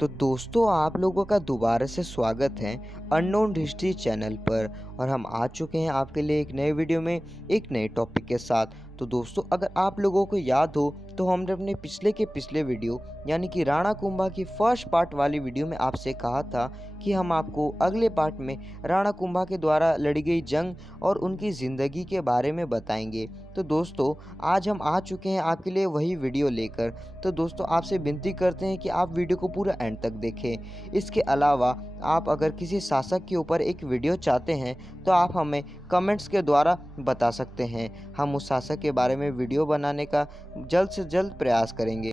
तो दोस्तों आप लोगों का दोबारा से स्वागत है अननोन हिस्ट्री चैनल पर। और हम आ चुके हैं आपके लिए एक नए वीडियो में एक नए टॉपिक के साथ। तो दोस्तों अगर आप लोगों को याद हो तो हमने अपने पिछले वीडियो यानी कि राणा कुंभा की फर्स्ट पार्ट वाली वीडियो में आपसे कहा था कि हम आपको अगले पार्ट में राणा कुंभा के द्वारा लड़ी गई जंग और उनकी ज़िंदगी के बारे में बताएंगे। तो दोस्तों आज हम आ चुके हैं आपके लिए वही वीडियो लेकर। तो दोस्तों आपसे विनती करते हैं कि आप वीडियो को पूरा एंड तक देखें। इसके अलावा आप अगर किसी शासक के ऊपर एक वीडियो चाहते हैं तो आप हमें कमेंट्स के द्वारा बता सकते हैं। हम उस शासक के बारे में वीडियो बनाने का जल्द से जल्द प्रयास करेंगे।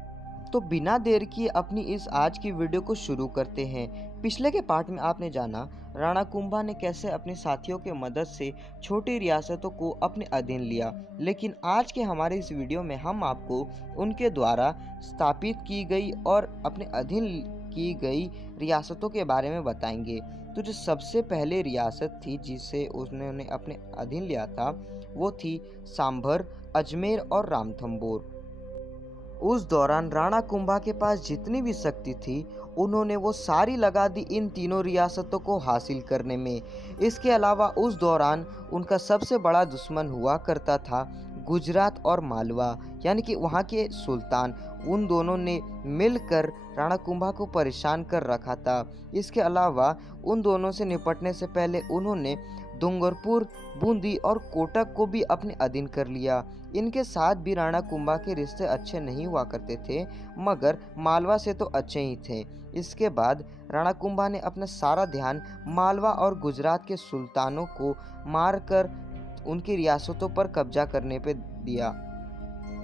तो बिना देर किए अपनी इस आज की वीडियो को शुरू करते हैं। पिछले के पार्ट में आपने जाना राणा कुंभा ने कैसे अपने साथियों के मदद से छोटी रियासतों को अपने अधीन लिया, लेकिन आज के हमारे इस वीडियो में हम आपको उनके द्वारा स्थापित की गई और अपने अधीन की गई रियासतों के बारे में बताएंगे। तो जो सबसे पहले रियासत थी जिसे उन्होंने अपने अधीन लिया था वो थी सांभर, अजमेर और रामथंबोर। उस दौरान राणा कुंभा के पास जितनी भी शक्ति थी उन्होंने वो सारी लगा दी इन तीनों रियासतों को हासिल करने में। इसके अलावा उस दौरान उनका सबसे बड़ा दुश्मन हुआ करता था गुजरात और मालवा, यानी कि वहाँ के सुल्तान। उन दोनों ने मिलकर राणा कुंभा को परेशान कर रखा था। इसके अलावा उन दोनों से निपटने से पहले उन्होंने डूंगरपुर, बूंदी और कोटक को भी अपने अधीन कर लिया। इनके साथ भी राणा कुंभा के रिश्ते अच्छे नहीं हुआ करते थे, मगर मालवा से तो अच्छे ही थे। इसके बाद राणा कुंभा ने अपना सारा ध्यान मालवा और गुजरात के सुल्तानों को मारकर उनकी रियासतों पर कब्जा करने पे दिया।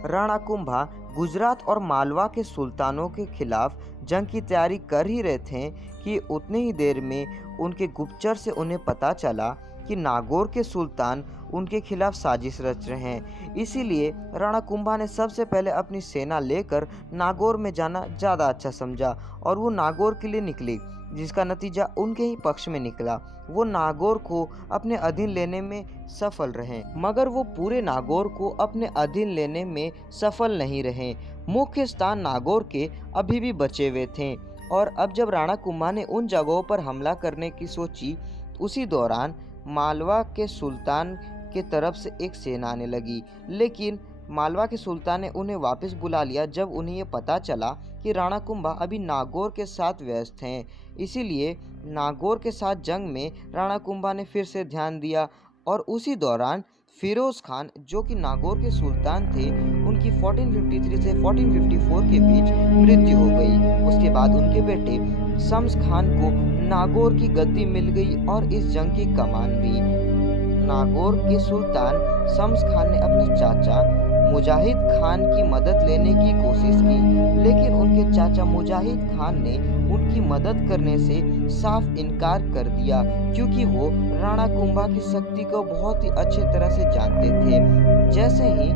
राणा कुंभा गुजरात और मालवा के सुल्तानों के खिलाफ जंग की तैयारी कर ही रहे थे कि उतनी ही देर में उनके गुप्तचर से उन्हें पता चला कि नागौर के सुल्तान उनके खिलाफ साजिश रच रहे हैं। इसीलिए राणा कुंभा ने सबसे पहले अपनी सेना लेकर नागौर में जाना ज़्यादा अच्छा समझा और वो नागौर के लिए निकले, जिसका नतीजा उनके ही पक्ष में निकला। वो नागौर को अपने अधीन लेने में सफल रहे, मगर वो पूरे नागौर को अपने अधीन लेने में सफल नहीं रहे। मुख्य स्थान नागौर के अभी भी बचे हुए थे और अब जब राणा कुंभा ने उन जगहों पर हमला करने की सोची, उसी दौरान मालवा के सुल्तान के तरफ से एक सेना आने लगी, लेकिन मालवा के सुल्तान ने उन्हें वापस बुला लिया जब उन्हें ये पता चला कि राणा कुंभा अभी नागौर के साथ व्यस्त हैं। इसीलिए नागौर के साथ जंग में राणा कुंभा ने फिर से ध्यान दिया और उसी दौरान फिरोज खान, जो कि नागौर के सुल्तान थे, उनकी 1453 से 1454 के बीच मृत्यु हो गई। उसके बाद उनके बेटे शम्स खान को नागौर की गद्दी मिल गई और इस जंग की कमान भी। नागौर के सुल्तान शम्स खान ने अपने चाचा मुजाहिद खान की मदद लेने की कोशिश की, लेकिन उनके चाचा मुजाहिद खान ने उनकी मदद करने से साफ इनकार कर दिया, क्योंकि वो राणा कुंभा की शक्ति को बहुत ही अच्छे तरह से जानते थे। जैसे ही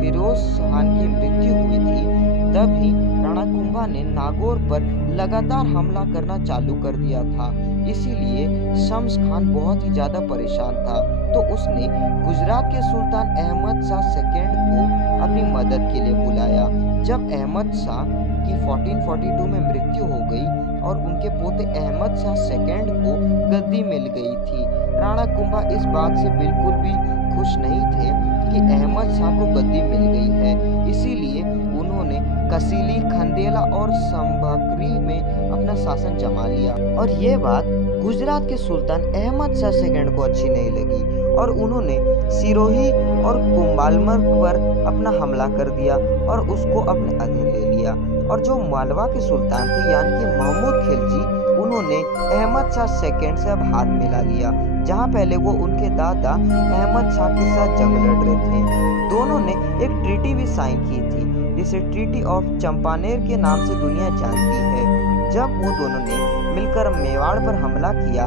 फिरोज खान की मृत्यु हुई थी तभी राणा कुंभा ने नागौर पर लगातार हमला करना चालू कर दिया था। इसीलिए शम्स खान बहुत ही ज़्यादा परेशान था, तो उसने गुजरात के सुल्तान अहमद शाह सेकेंड को अपनी मदद के लिए बुलाया। जब अहमद शाह की 1442 में मृत्यु हो गई और उनके पोते अहमद शाह सेकेंड को गद्दी मिल गई थी, राणा कुंभा इस बात से बिल्कुल भी खुश नहीं थे कि अहमद शाह को गद्दी मिल गई है। इसीलिए उन्होंने कसीली, खंडेला और संभकरी में अपना शासन जमा लिया और ये बात गुजरात के सुल्तान अहमद शाह सेकेंड को अच्छी नहीं लगी और उन्होंने सिरोही और कुंभालमर्ग पर अपना हमला कर दिया और उसको अपने अधीन ले लिया। और जो मालवा के सुल्तान थे यानी कि महमूद खिलजी, उन्होंने अहमद शाह सेकेंड से अब हाथ मिला लिया, जहां पहले वो उनके दादा अहमद शाह के साथ जंग लड़ रहे थे। दोनों ने एक ट्रीटी भी साइन की थी जिसे ट्रीटी ऑफ चंपानेर के नाम से दुनिया जानती है। जब वो दोनों ने मिलकर मेवाड़ पर हमला किया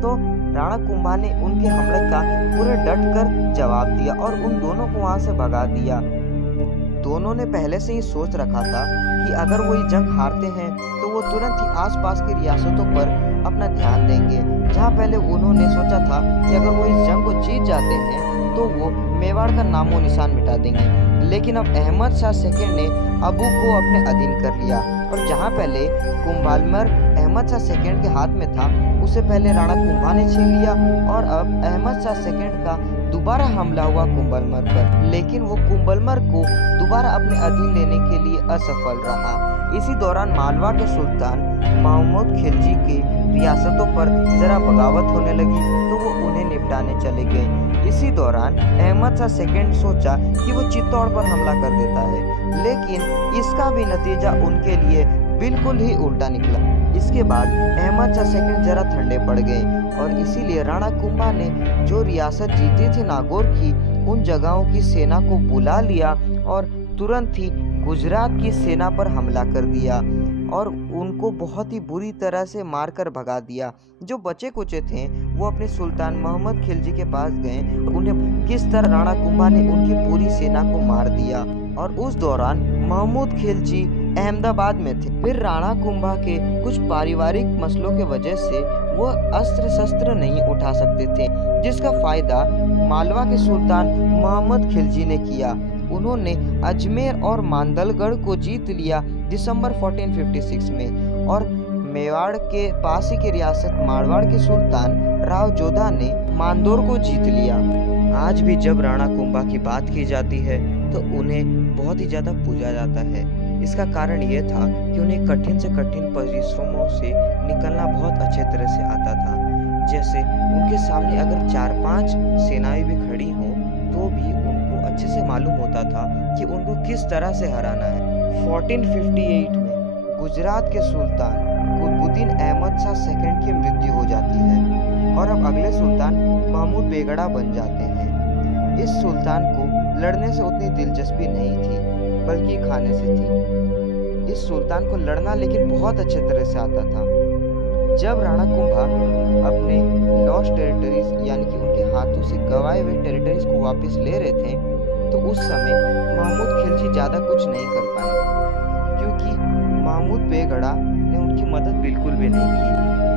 तो राणा कुंभा ने उनके हमले का पूरे डट कर जवाब दिया और उन दोनों को वहां से भगा दिया। दोनों ने पहले से ही सोच रखा था कि अगर वो ये जंग हारते हैं तो वो तुरंत ही आसपास की रियासतों पर अपना ध्यान देंगे, जहां पहले उन्होंने सोचा था कि अगर वो इस जंग को जीत जाते हैं तो वो मेवाड़ का नामो निशान मिटा देंगे। लेकिन अब अहमद शाह सेकंड ने अबू को अपने अधीन कर लिया और जहां पहले कुंभालमर अहमद शाह सेकंड के हाथ में था, उसे पहले राणा कुंभा ने छीन लिया और अब अहमद शाह सेकंड का दोबारा हमला हुआ कुंभलमर पर, लेकिन वो कुंभलमर को दोबारा अपने अधीन लेने के लिए असफल रहा। इसी दौरान मालवा के सुल्तान महमूद खिलजी के रियासतों पर जरा बगावत होने लगी तो वो उन्हें निपटाने चले गए। इसी दौरान अहमद शाह सेकंड सोचा कि वो चित्तौड़ पर हमला कर देता है, लेकिन इसका भी नतीजा उनके लिए बिल्कुल ही उल्टा निकला। इसके बाद अहमद शाह सेकंड जरा ठंडे पड़ गए और इसीलिए राणा कुंभा ने जो रियासत जीती थी नागौर की, उन जगहों की सेना को बुला लिया और तुरंत ही गुजरात की सेना पर हमला कर दिया और उनको बहुत ही बुरी तरह से मारकर भगा दिया। जो बचे कुचे थे वो अपने सुल्तान मोहम्मद खिलजी के पास गए, उन्हें किस तरह राणा कुंभा ने उनकी पूरी सेना को मार दिया और उस दौरान महमूद खिलजी अहमदाबाद में थे। फिर राणा कुंभा के कुछ पारिवारिक मसलों के वजह से वो अस्त्र शस्त्र नहीं उठा सकते थे, जिसका फायदा मालवा के सुल्तान मोहम्मद खिलजी ने किया। उन्होंने अजमेर और मांदलगढ़ को जीत लिया दिसंबर 1456 में और मेवाड़ के पास ही की रियासत मारवाड़ के सुल्तान राव जोधा ने मांदोर को जीत लिया। आज भी जब राणा कुंभा की बात की जाती है तो उन्हें बहुत ही ज्यादा पूजा जाता है। इसका कारण ये था कि उन्हें कठिन से कठिन परिश्रमों से निकलना बहुत अच्छे तरह से आता था। जैसे उनके सामने अगर 4-5 सेनाएं भी खड़ी हों तो भी उनको अच्छे से मालूम होता था कि उनको किस तरह से हराना है। 1458 में गुजरात के सुल्तान कुतुबुद्दीन अहमद शाह सेकंड की मृत्यु हो जाती है और अब अगले सुल्तान महमूद बेगड़ा बन जाते हैं। इस सुल्तान को लड़ने से उतनी दिलचस्पी नहीं थी बल्कि खाने से थी। इस सुल्तान को लड़ना लेकिन बहुत अच्छे तरह से आता था। जब राणा कुंभा अपने लॉस्ट टेरिटरीज यानी कि उनके हाथों से गंवाए हुए टेरिटरीज को वापस ले रहे थे तो उस समय महमूद खिलजी ज़्यादा कुछ नहीं कर पाए, क्योंकि महमूद बेगड़ा ने उनकी मदद बिल्कुल भी नहीं की।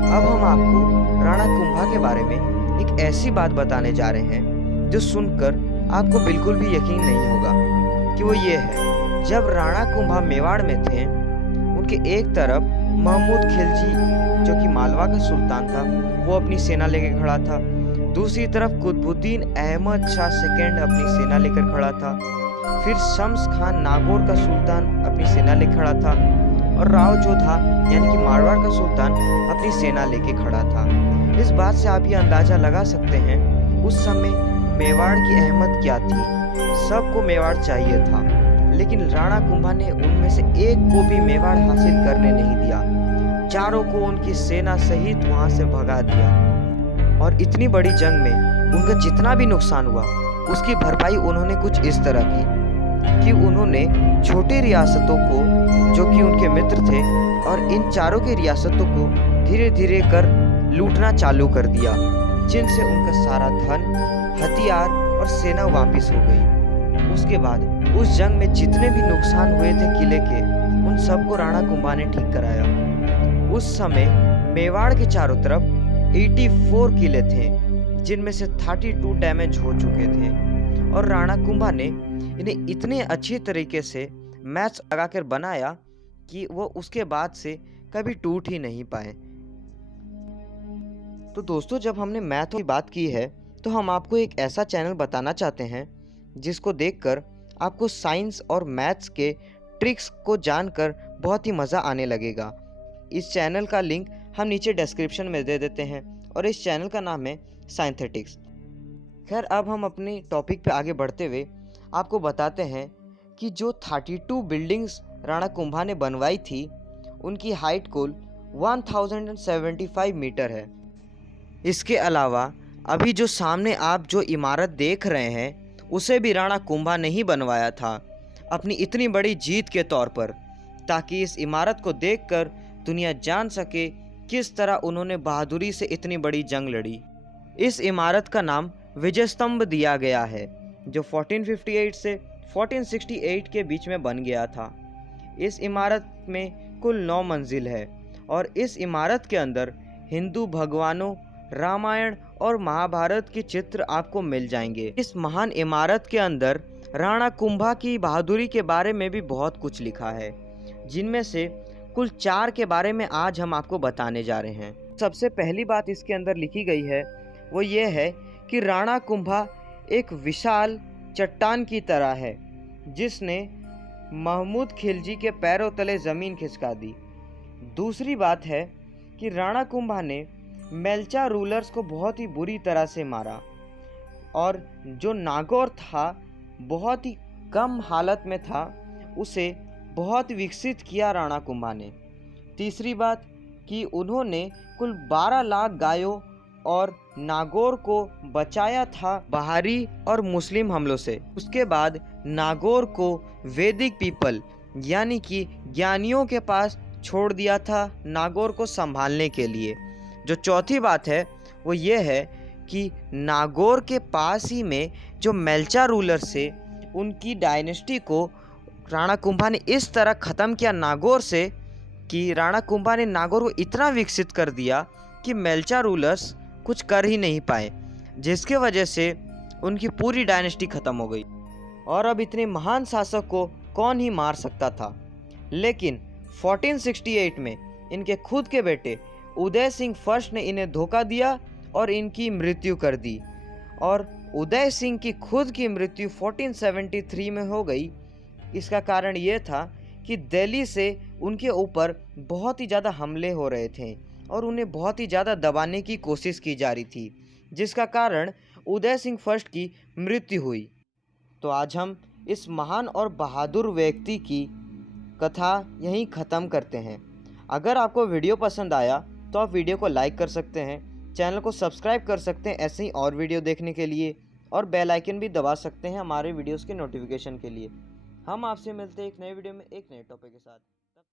अब हम आपको राणा कुंभा के बारे में एक ऐसी बात बताने जा रहे हैं जो सुनकर आपको बिल्कुल भी यकीन नहीं होगा कि वो ये है। जब राणा कुंभा मेवाड़ में थे, उनके एक तरफ महमूद खिलजी जो कि मालवा का सुल्तान था वो अपनी सेना लेकर खड़ा था, दूसरी तरफ कुतुबुद्दीन अहमद शाह सेकंड अपनी सेना लेकर खड़ा था, फिर शम्स खान नागौर का सुल्तान अपनी सेना लेकर खड़ा था और राव जोधा यानी कि मारवाड़ का सुल्तान अपनी सेना लेके खड़ा था। इस बात से आप ये अंदाजा लगा सकते हैं उस समय मेवाड़ की अहमियत क्या थी। सबको मेवाड़ चाहिए था, लेकिन राणा कुंभा ने उनमें से एक को भी मेवाड़ हासिल करने नहीं दिया। चारों को उनकी सेना सहित वहां से भगा दिया और इतनी बड़ी जंग में उनका जितना भी नुकसान हुआ उसकी भरपाई उन्होंने कुछ इस तरह की कि उन्होंने छोटी रियासतों को जो कि उनके मित्र थे और इन चारों की रियासतों को धीरे धीरे कर लूटना चालू कर दिया, जिनसे उनका सारा धन, हथियार और सेना वापस हो गई। उसके बाद उस जंग में जितने भी नुकसान हुए थे किले के, उन सबको राणा कुंभा ने ठीक कराया। उस समय मेवाड़ के चारों तरफ 84 किले थे, जिनमें से 32 डैमेज हो चुके थे और राणा कुंभा ने इन्हें इतने अच्छे तरीके से मैच लगाकर बनाया कि वो उसके बाद से कभी टूट ही नहीं पाए। तो दोस्तों, जब हमने मैथ की बात की है तो हम आपको एक ऐसा चैनल बताना चाहते हैं जिसको देखकर आपको साइंस और मैथ्स के ट्रिक्स को जानकर बहुत ही मज़ा आने लगेगा। इस चैनल का लिंक हम नीचे डिस्क्रिप्शन में दे देते हैं और इस चैनल का नाम है साइंथेटिक्स। खैर, अब हम अपने टॉपिक पे आगे बढ़ते हुए आपको बताते हैं कि जो 32 बिल्डिंग्स राणा कुंभा ने बनवाई थी उनकी हाइट कुल 1075 मीटर है। इसके अलावा अभी जो सामने आप जो इमारत देख रहे हैं उसे भी राणा कुंभा ने ही बनवाया था अपनी इतनी बड़ी जीत के तौर पर, ताकि इस इमारत को देखकर दुनिया जान सके किस तरह उन्होंने बहादुरी से इतनी बड़ी जंग लड़ी। इस इमारत का नाम विजय स्तंभ दिया गया है, जो 1458 से 1468 के बीच में बन गया था। इस इमारत में कुल 9 मंजिल है और इस इमारत के अंदर हिंदू भगवानों, रामायण और महाभारत के चित्र आपको मिल जाएंगे। इस महान इमारत के अंदर राणा कुंभा की बहादुरी के बारे में भी बहुत कुछ लिखा है, जिनमें से कुल 4 के बारे में आज हम आपको बताने जा रहे हैं। सबसे पहली बात इसके अंदर लिखी गई है वो ये है कि राणा कुंभा एक विशाल चट्टान की तरह है जिसने महमूद खिलजी के पैरों तले ज़मीन खिसका दी। दूसरी बात है कि राणा कुंभा ने मेल्चा रूलर्स को बहुत ही बुरी तरह से मारा और जो नागौर था बहुत ही कम हालत में था, उसे बहुत विकसित किया राणा कुंभा ने। तीसरी बात कि उन्होंने कुल 12 लाख गायों और नागौर को बचाया था बाहरी और मुस्लिम हमलों से। उसके बाद नागौर को वैदिक पीपल यानी कि ज्ञानियों के पास छोड़ दिया था नागौर को संभालने के लिए। जो चौथी बात है वो ये है कि नागौर के पास ही में जो मेल्चा रूलर से उनकी डायनेस्टी को राणा कुंभा ने इस तरह ख़त्म किया नागौर से कि राणा कुंभा ने नागौर को इतना विकसित कर दिया कि मेल्चा रूलर्स कुछ कर ही नहीं पाए, जिसके वजह से उनकी पूरी डायनेस्टी ख़त्म हो गई। और अब इतने महान शासक को कौन ही मार सकता था। लेकिन 1468 में इनके खुद के बेटे उदय सिंह फर्स्ट ने इन्हें धोखा दिया और इनकी मृत्यु कर दी। और उदय सिंह की खुद की मृत्यु 1473 में हो गई। इसका कारण ये था कि दिल्ली से उनके ऊपर बहुत ही ज़्यादा हमले हो रहे थे और उन्हें बहुत ही ज़्यादा दबाने की कोशिश की जा रही थी, जिसका कारण उदय सिंह फर्स्ट की मृत्यु हुई। तो आज हम इस महान और बहादुर व्यक्ति की कथा यहीं ख़त्म करते हैं। अगर आपको वीडियो पसंद आया तो आप वीडियो को लाइक कर सकते हैं, चैनल को सब्सक्राइब कर सकते हैं ऐसे ही और वीडियो देखने के लिए, और बेल आइकन भी दबा सकते हैं हमारे वीडियोस के नोटिफिकेशन के लिए। हम आपसे मिलते हैं एक नए वीडियो में एक नए टॉपिक के साथ।